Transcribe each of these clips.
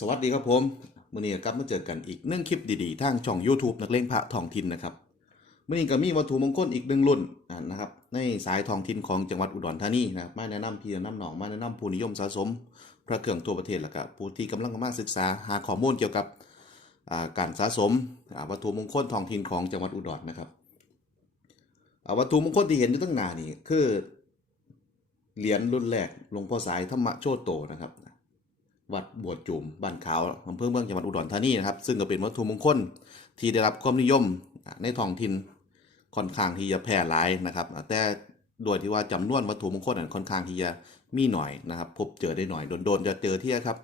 สวัสดีครับผมมื่อนี้กลับมาเจอกันอีกหนึ่งคลิปดีๆทางช่อง YouTube นักเลงพระทองถิ่นนะครับมื่อนี้ก็มีวัตถุมงคลอีกหนึ่งรุ่นนะครับในสายทองถิ่นของจังหวัดอุดรธานีนะครับมาแนะนำพี่แนะนำหนองมาแนะนำผู้นิยมสะสม พระเครื่องทั่วประเทศแล้วก็ผู้ที่กำลังมาศึกษาหาข้อมูลเกี่ยวกับการสะสมวัตถุมงคลทองถิ่นของจังหวัดอุดรนะครับวัตถุมงคลที่เห็นอยู่ตั้งหน้านี่คือเหรียญรุ่นแรกหลวงพ่อสายธรรมโชตโตนะครับ วัดบวชจุ่มบ้านขาวอำเภอเมืองจังหวัดอุดรธานีนะครับ ซึ่งก็เป็นวัตถุมงคลที่ได้รับความนิยมในท้องถิ่นค่อนข้างที่จะแพร่หลายนะครับ แต่โดยที่ว่าจำนวนวัตถุมงคลนั้นค่อนข้างที่จะมีหน่อยนะครับ พบเจอได้หน่อยโดนๆจะเจอที่ครับ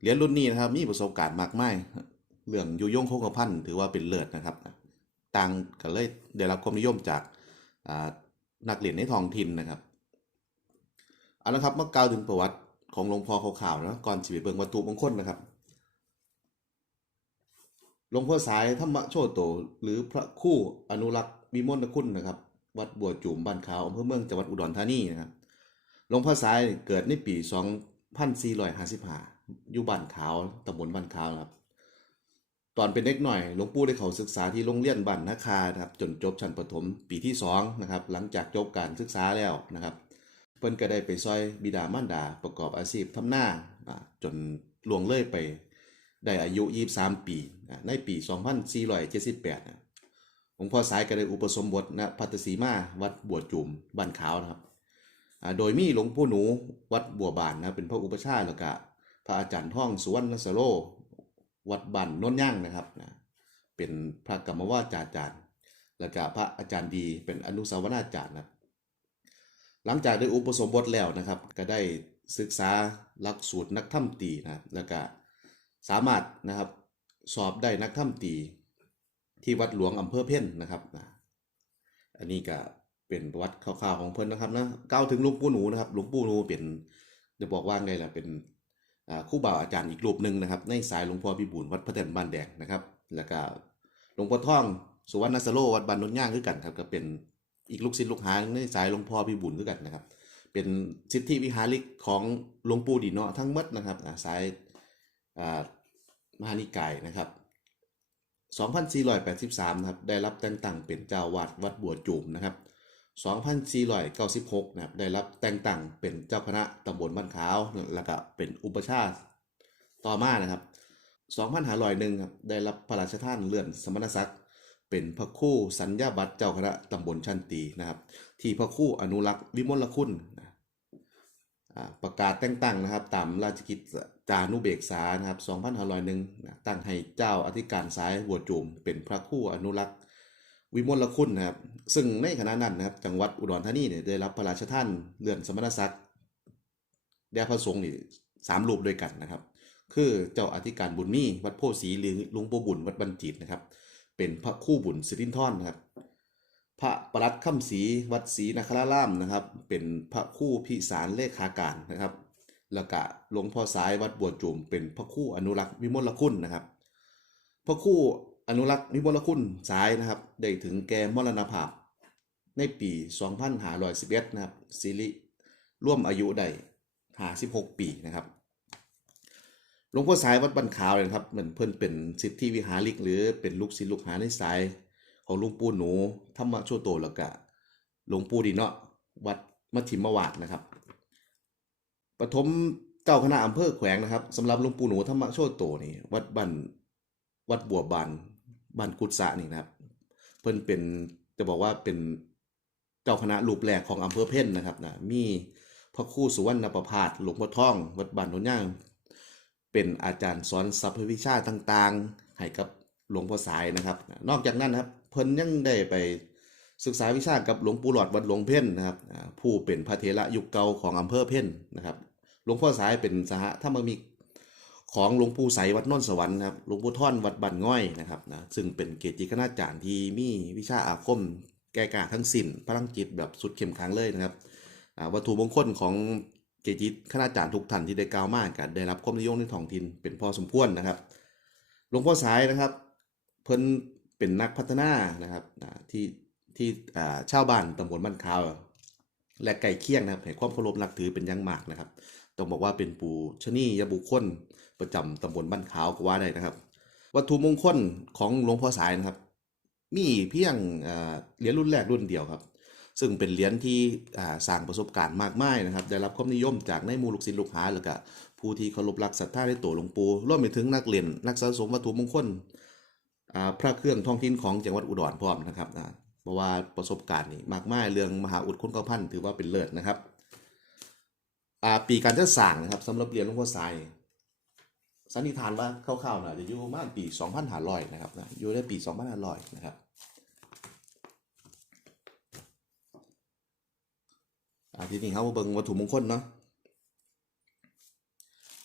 เหรียญรุ่นนี้นะครับ มีประสบการณ์มากมายเรื่องยุยงโคงกระพันถือว่าเป็นเลิศนะครับต่างก็เลยได้รับความนิยมจากอ่านักเรียนในท้องถิ่นนะครับเอาละครับเมื่อกล่าวถึงประวัติ ของหลวงพ่อขาวๆนะก่อนสิไปเบิ่งวัตถุมงคลนะครับหลวงพ่อสายธรรมโชติโต หรือพระคู่อนุรักษ์วิมลคุณนะครับ วัดบัวจุ่มบ้านขาวอำเภอเมืองจังหวัดอุดรธานีนะครับหลวงพ่อสายเกิดในปี 2455อยู่บ้านขาวตำบลบ้านขาวครับ ตอนเป็นเด็กหน่อยหลวงปู่ได้เขาศึกษาที่โรงเรียนบ้านนาคาครับจนจบชั้นประถมปีที่สองนะครับหลังจากจบการศึกษาแล้วนะครับ เพิ่นก็ได้ไปซอยบิดามารดาประกอบอาชีพทำนาอ่าจนล่วงเลยไปได้อายุ 23 ปีอ่าในปี 2478นะหลวงพ่อสายก็ได้อุปสมบทณพัทสีมาวัดบัวจุมบ้านขาวนะครับ โดยมีหลวงปู่หนูวัดบัวบานนะเป็นพระอุปชาแล้วก็พระอาจารย์ท่องสุวรรณสโรวัดบ้านโนนย่างนะครับนะเป็นพระกรรมวาจาจารย์ แล้วก็พระอาจารย์ดีเป็นอนุสาวนาจารย์นะครับ หลังจากได้อุปสมบทแล้วนะครับ ก็ได้ศึกษาหลักสูตรนักถ้ำตีนะแล้วก็สามารถนะครับสอบได้นักถ้ำตีที่วัดหลวงอำเภอเพ่นนะครับนะอันนี้ก็เป็นประวัติคร่าวๆของเพิ่นนะครับนะก้าวถึงหลุงปู่หนูนะครับหลวงปู่หนูเป็นจะบอกว่าไงล่ะเป็นคู่บ่าวอาจารย์อีกรูปหนึ่งนะครับ ในสายหลวงพ่อพิบูลวัดพระแท่นบ้านแดงนะครับ แล้วก็หลวงพ่อท่องสุวรรณสโรวัดบ้านนนย่างคือกันครับก็เป็น อีกลูกศิษย์ลูกหาในสายหลวงพ่อพิบูลด้วยกันนะครับ เป็นสิทธิวิหาริกของหลวงปู่ดีเนาะทั้งหมดนะครับสายมหานิกายนะครับ 2483นะครับได้รับแต่งตั้งเป็นเจ้าวาดวัดบัวจูมนะครับ 2496นะครับได้รับแต่งตั้งเป็นเจ้าคณะตำบลบ้านขาวแล้วก็เป็นอุปชาต่อมานะครับ 2501ครับได้รับพระราชทานเลื่อนสมณศักดิ์ เป็นพระคู่สัญญาบัตรเจ้าคณะตำบลชันตีนะครับ ที่พระคู่อนุรักษ์วิมลคุณนะประกาศแต่งตั้งนะครับตามราชกิจจานุเบกษานะครับ2501นะตั้งให้เจ้าอธิการสายหัวจุมเป็นพระคู่อนุรักษ์วิมลคุณนะครับ ซึ่งในขณะนั้นนะครับจังหวัดอุดรธานีเนี่ยได้รับพระราชทานเลื่อนสมณศักดิ์แด่พระสงฆ์นี่สามรูปด้วยกันนะครับ คือเจ้าอธิการบุญมีวัดโพธิ์ศรีหรือลวงปูบุญวัดบรรจิตนะครับ เป็นพระคู่บุญสิรินทรนะครับ พระประลัดค่ำศรีวัดศรีนครารามนะครับ เป็นพระคู่พิสารเลขาการนะครับ แล้วก็หลวงพ่อสายวัดบัวจุมเป็นพระคู่อนุรักษ์วิมลคุณนะครับ พระคู่อนุรักษ์วิมลคุณสายนะครับ ได้ถึงแก่มรณภาพในปี 2511 นะครับสิริร่วมอายุได้56 ปีนะครับ หลวงพ่อสายวัดบันขาวเลยครับเหมือนเพิ่นเป็นสิทธิวิหาริก หรือเป็นลูกศิษย์ลูกหาในสาย ของหลวงปู่หนูธรรมโชโตแล้วก็หลวงปู่ดีเนาะวัดมัชชิมวาดนะครับปฐมเจ้าคณะอำเภอแขวงนะครับสำหรับหลวงปู่หนูธรรมโชโตนี่วัดบันวัดบัวบานบ้านกุศะนี่นะครับ เพิ่นเป็นจะบอกว่าเป็นเจ้าคณะรูปแรกของอำเภอเพ่นนะครับนะมีพระคู่สุวรรณประพาสหลวงพ่อท่อง วัดบ้านโนนย่าง เป็นอาจารย์สอนสรรพวิชาต่างๆ ให้กับหลวงพ่อสายนะครับ นอกจากนั้นครับเพิ่นยังได้ไปศึกษาวิชากับหลวงปู่หลอดวัดหลวงเพ่นนะครับผู้เป็นพระเถระยุคเก่าของอำเภอเพ่นนะครับหลวงพ่อสายเป็นสหธรรมมิกของหลวงปู่ใสวัดนนท์สวรรค์นะครับหลวงปู่ท่อนวัดบันง่อยนะครับนะซึ่งเป็นเกจิคณาจารย์ที่มีวิชาอาคมแก่กาทั้งสิ้นพลังจิตแบบสุดเข้มขังเลยนะครับวัตถุมงคลของ เกจิคณาจารย์ทุกท่านที่ได้กล่าวมากกันได้รับความนิยมในท้องถิ่นเป็นพอสมควรนะครับหลวงพ่อสายนะครับ เพิ่นเป็นนักพัฒนานะครับที่ที่อ่าชาวบ้านตำบลบ้านขาว และไก่เคียงนะครับให้ความเคารพนับถือเป็นอย่างมากนะครับ ต้องบอกว่าเป็นปูชนียบุคคลประจำตำบลบ้านขาวก็ว่าได้นะครับ วัตถุมงคลของหลวงพ่อสายนะครับ มีเพียงอ่าเหรียญรุ่นแรกรุ่นเดียวครับ ซึ่งเป็นเหรียญที่สร้างประสบการณ์มากมายนะครับ ได้รับความนิยมจากในมู่ลูกศิษย์ลูกหาแล้วก็ผู้ที่เคารพรักศรัทธาในตัวหลวงปู่รวมไปถึงนักเรียนนักสะสมวัตถุมงคลอ่าพระเครื่องท้องถิ่นของจังหวัดอุดรพร้อมนะครับอ่าเพราะว่าประสบการณ์นี่มากมายเรื่องมหาอุดคุณเก้าพันถือว่าเป็นเลิศนะครับอ่าปีการจัดสร้างนะครับสำหรับเหรียญหลวงพ่อสายสันนิษฐานว่าคร่าวๆนะจะอยู่ประมาณปี 2500 นะครับนะอยู่ในปี 2500 นะครับอ่า ทีนี้เขามาเบิ่งวัตถุมงคลเนาะ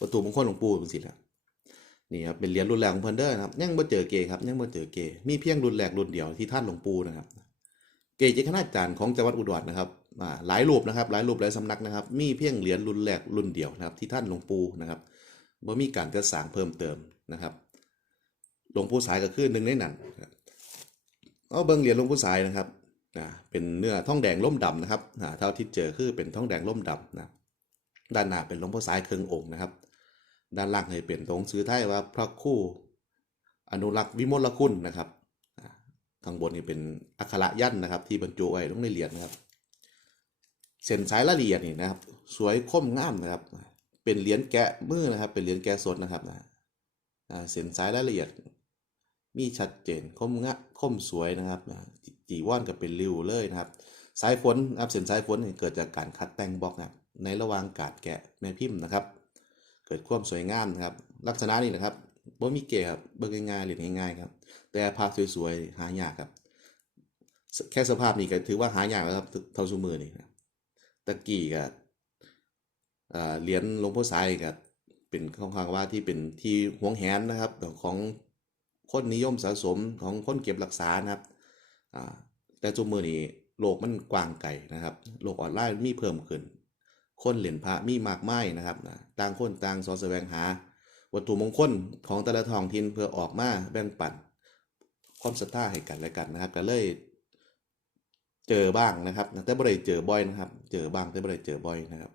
วัตถุมงคลหลวงปู่เป็นสิครับนี่ครับเป็นเหรียญรุ่นแรกของเพิ่นเด้อครับยังบ่เจอเกครับยังบ่เจอเกมีเพียงรุ่นแรกรุ่นเดียวที่ท่านหลวงปู่นะครับ เกจิคณาจารย์ของจังหวัดอุดรนะครับอ่าหลายรูปนะครับ หลายรูปหลายสำนักนะครับ มีเพียงเหรียญรุ่นแรกรุ่นเดียวนะครับ ที่ท่านหลวงปู่นะครับบ่มีการจัดสางเพิ่มเติมนะครับ หลวงปู่สายก็คือหนึ่งในนั้นเอาเบิ่งเหรียญหลวงปู่สายนะครับ อ่าเป็นเนื้อท้องแดงล่มดำนะครับอ่าเท่าที่เจอคือเป็นท้องแดงล่มดำนะด้านหน้าเป็นหลวงพ่อสายเครึ่งองค์นะครับ ด้านล่างให้เป็นตรงซื้อไทยว่าพระคู่ อนุรักษ์วิมลคุณนะครับอ่าข้างบนนี่เป็นอักขระยันนะครับ ที่บรรจุไว้ลงในเหรียญนะครับ เส้นสายละเอียดนี่นะครับ สวยคมงามนะครับ เป็นเหรียญแกะมือนะครับ เป็นเหรียญแกะสดนะครับนะอ่าเส้นสายละเอียด มีชัดเจนคมงะคมสวยนะครับจีว่อนกับเป็นริ้วเลยนะครับ สายฝนนะครับเส้นสายฝนเกิดจากการคัดแต่งบล็อกนะในระหว่างการแกะแม่พิมพ์นะครับ เกิดความสวยงามนะครับ ลักษณะนี้นะครับบ่มีเกะครับเบิ่งง่ายๆเรียนง่ายๆครับ แต่ภาพสวยๆหายากครับ แค่สภาพนี้ก็ถือว่าหายากแล้วครับเท่าซุมือนี่นะตะกี้ก็อ่าเหรียญหลวงพ่อสายกับเป็นค่อนข้างว่าที่เป็นที่หวงแหนนะครับของ คนนิยมสะสมของคนเก็บรักษานะครับแต่จุมือนี้โลกมันกว้างไกลนะครับ โลกออนไลน์มีเพิ่มขึ้น คนเหรียญพระมีมากมายนะครับนะต่างคนต่างสอแสวงหา วัตถุมงคลของแต่ละท้องถิ่นเพื่อออกมาแบ่งปันความศรัทธาให้กันและกันนะครับก็เลยเจอบ้างนะครับแต่บ่ได้เจอบ่อยนะครับ เจอบ้างแต่บ่ได้เจอบ่อยนะครับ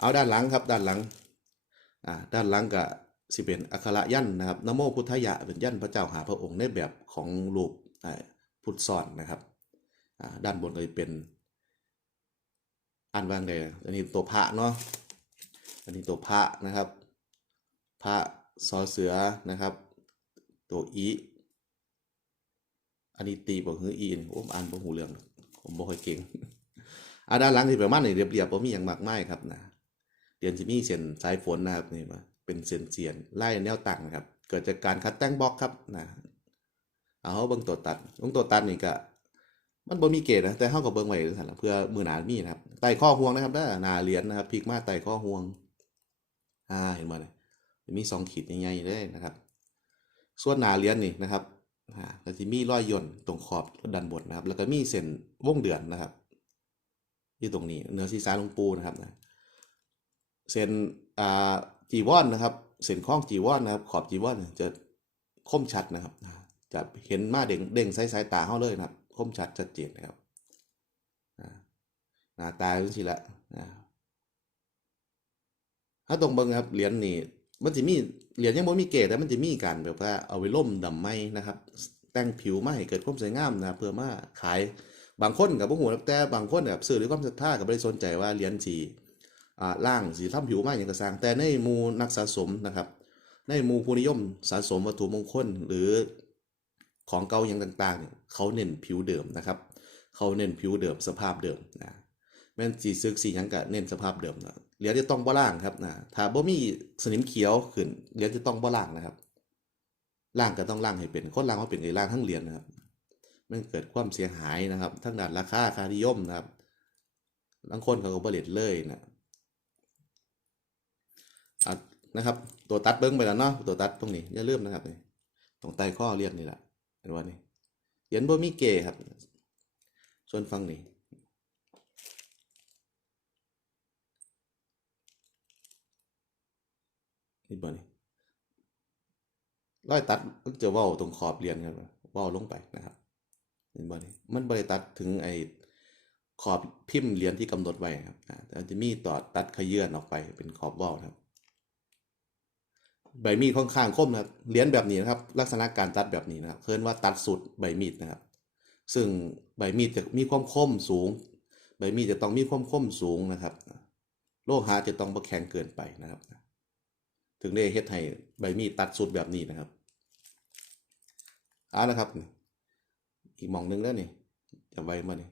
เอาด้านหลังครับด้านหลังอ่าด้านหลังก็ สิเป็นอักขระยันนะครับนโมพุทธยะเป็นยันพระเจ้าหาพระองค์ในแบบของรูปพุทธซ้อนนะครับด้านบนก็จะเป็นอันวางเลยอันนี้ตัวพระเนาะอันนี้ตัวพระนะครับ พระซอเสือนะครับ ตัวอีอันนี้ตีบอกคืออีนี่ผมอ่านบ่หูเรื่องผมบ่ค่อยเก่งอ่าด้านหลังที่ประมาณนี้เรียบๆบ่มีหยังมากมายครับนะเดือนสิมีเส้นสายฝนนะครับนี่มา เป็นเส้นเสียนไล่แนวตั้งนะครับ เกิดจากการคัดแต่งบล็อกครับนะเอาเบิ่งตัวตัดเบิ่งตัวตัดนี่ก็มันบ่มีเกณฑ์นะแต่เฮาก็เบิ่งไว้ซั่นล่ะเพื่อมือหนามีนะครับไต่ข้อห่วงนะครับด้อหนาเหรียญนะครับพลิกมาไต่ข้อห่วงอ่าเห็นบ่เนี่ยมีสองขีดใหญ่ๆเลยนะครับ ส่วนหนาเหรียญนี่นะครับอ่าก็จะมีรอยย่นตรงขอบด้านบนนะครับ แล้วก็มีเส้นวงเดือนนะครับที่ตรงนี้เนื้อศีรษะลงปูนะครับนะเส้นอ่า จีวรนนะครับ เส้นข้องจีวรนนะครับ ขอบจีวรเนี่ยจะคมชัดนะครับ จะเห็นมาเด่งเด่งใสสายตาเขาเลยนะครับ คมชัดชัดเจนนะครับอ่าหน้าตาจังซี่ละถ้าตรงบิ่งครับเหรียญนี่มันจะมีเหรียญยังบ่มีเกรดแต่มันจะมีการแบบว่าเอาไว้ล่มดำไม้นะครับ แต่งผิวมาให้เกิดความสวยงามนะเพื่อมาขายบางคนกับพวกหูแต่บางคนแบบซื้อด้วยความศรัทธาก็บ่ได้สนใจว่าเหรียญสี ล่างสีทำผิวมากอย่างกระสร้างแต่ในหมูนักสะสมนะครับ ในหมูผู้นิยมสะสมวัตถุมงคลหรือของเก่าอย่างต่างๆเนี่ยเขาเน้นผิวเดิมนะครับ เขาเน้นผิวเดิมสภาพเดิมนะแม่นสีซึกสีหยังก็เน้นสภาพเดิมนะเหรียญจะต้องบ่ล่างครับนะถ้าบ่มีสนิมเขียวขึ้นเหรียญจะต้องบ่ล่างนะครับล่างก็ต้องล่างให้เป็นคนล่างเขาเป็นไอ้ล่างทั้งเหรียญนะครับมันเกิดความเสียหายนะครับทั้งด้านราคาค่านิยมนะครับบางคนเขาก็บ่เล่นเลยนะ อะนะครับ ตัวตัดเบิ้งไปแล้วเนาะตัวตัดตรงนี้อย่าลืมนะครับตรงใต้ข้อเรียนนี่แหละเห็นว่านี่เหรียญบ่มีเกครับ ส่วนฟังนี่นี่บ่นี่รอยตัดมันจะว้าตรงขอบเรียญครับว้าลงไปนะครับเห็นบ่นี่มันบ่ได้ตัดถึงไอ้ขอบพิมพ์เหรียญที่กำหนดไว้ครับอาแต่จะมีต่อตัดขยื่นออกไปเป็นขอบว้าครับ ใบมีดค่อนข้างคมนะครับเหรียญแบบนี้นะครับ ลักษณะการตัดแบบนี้นะครับเพิ่นว่าตัดสุดใบมีดนะครับ ซึ่งใบมีดจะมีความคมสูง ใบมีดจะต้องมีความคมสูงนะครับ โลหะจะต้องบ่แข็งเกินไปนะครับ ถึงได้เฮ็ดให้ใบมีดตัดสุดแบบนี้นะครับเอาละครับ อีกมองหนึงแล้วนี่จะไว้มานี่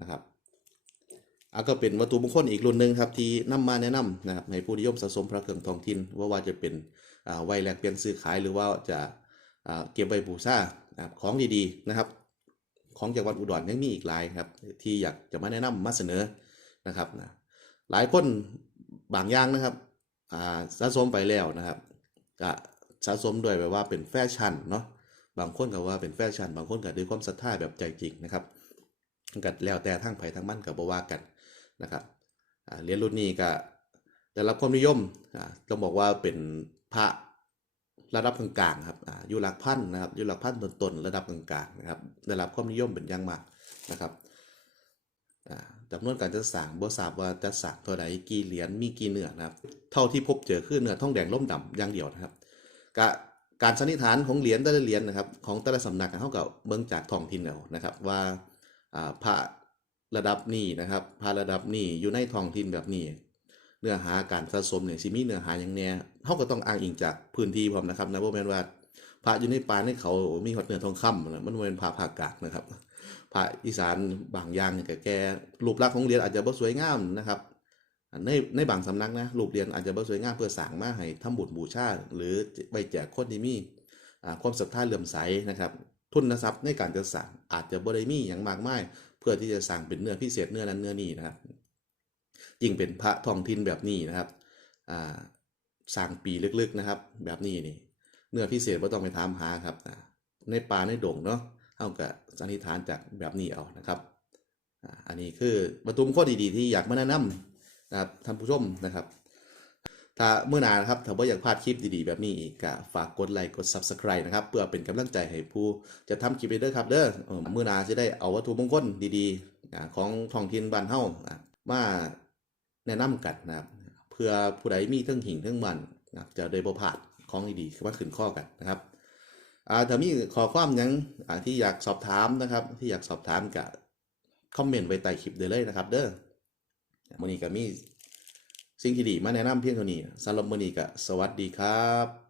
นะครับ อะก็เป็นวัตถุมงคลอีกรุ่นหนึ่งครับที่นำมาแนะนำนะครับให้ผู้นิยมสะสมพระเครื่องทองถิ่นว่าว่าจะเป็นอ่าไวแลกเปลี่ยนซื้อขายหรือว่าจะอ่าเก็บไว้บูชานะครับของดีๆนะครับ ของจากวัดอุดรยังมีอีกหลายครับที่อยากจะมาแนะนำมาเสนอนะครับนะหลายคนบางอย่างนะครับอ่าสะสมไปแล้วนะครับก็สะสมด้วยแบบว่าเป็นแฟชั่นเนาะบางคนก็ว่าเป็นแฟชั่น บางคนก็ด้วยความศรัทธาแบบใจจริงนะครับก็แล้วแต่ทั้งไผ่ทั้งมันก็บ่ว่ากัน นะครับเหรียญรุ่นนี้ก็ได้รับความนิยมต้องบอกว่าเป็นพระระดับกลางๆครับอยู่หลักพันนะครับอยู่หลักพันต้นๆระดับกลางๆนะครับได้รับความนิยมเป็นอย่างมากนะครับอ่าจำนวนการจัดสร้างบ่ทราบว่าจัดสร้างเท่าใดกี่เหรียญมีกี่เนื้อนะครับ เท่าที่พบเจอคือเนื้อทองแดงล่มดำอย่างเดียวนะครับกการสันนิษฐานของเหรียญแต่ละเหรียญนะครับ ของแต่ละสำนักเท่ากับเมืองจากท้องถิ่นเอานะครับ ว่าพระ ระดับนี้นะครับพระระดับนี้อยู่ในท้องถิ่นแบบนี้ เนื้อหาการสะสมเนี่ยสิมีเนื้อหาอย่างแน่เฮาก็ต้องอ้างอิงจากพื้นที่พร้อมนะครับนะบ่แม่นว่าพระอยู่ในป่าในเขามีฮอดเนื้อทองคำนะมันบ่แม่นพระภาคกางนะครับพระอีสานบางอย่างเนี่ยก็แก่รูปลักษณ์ของเรียญอาจจะบ่สวยงามนะครับในในบางสำนักนะรูปเรียญอาจจะบ่สวยงามเพื่อสางมาให้ทำบุญบูชาหรือไว้แจกคนที่มีอ่าความศรัทธาเลื่อมใสนะครับ ทุนทรัพย์ในการจะสร้างอาจจะบ่ได้มีอย่างมากมาย พื่อที่จะสร้างเป็นเนื้อพิเศษเนื้อนั้นเนื้อนี้นะครับ ยิ่งเป็นพระทองถิ่นแบบนี้นะครับสร้างปีลึกๆนะครับ แบบนี้นี่ เนื้อพิเศษไม่ต้องไปถามหาครับในป่าในดงเนาะเท่ากับสันนิษฐานจากแบบนี้เอานะครับอันนี้คือประตูมข้อดีๆที่อยากมาแนะนำนะครับท่านผู้ชมนะครับ ถ้าเมื่อนานะครับถ้าว่าอยากพลาดคลิปดีๆ แบบนี้อีกก็ฝากกดไลค์กด Subscribe นะครับ เพื่อเป็นกำลังใจให้ผู้จะทำคลิปเด้อครับเด้อเมื่อนาจะได้เอาวัตถุมงคลดีๆ ของท้องถิ่นบ้านเฮาอ่ามาแนะนำกันนะครับ เพื่อผู้ใดมีเทั้งหิ่งทั้งมันนะจะได้บ่พลาดของดีๆมาขึ้นข้อกันนะครับถ้ามีขอความยังที่อยากสอบถามนะครับ ที่อยากสอบถามก็คอมเมนต์ไว้ใต้คลิปได้เลยนะครับ เด้อมื้อนี้ก็มี สิ่งที่ดีมาแนะนำเพียงเท่านี้สำหรับมื้อนี้ก็สวัสดีครับ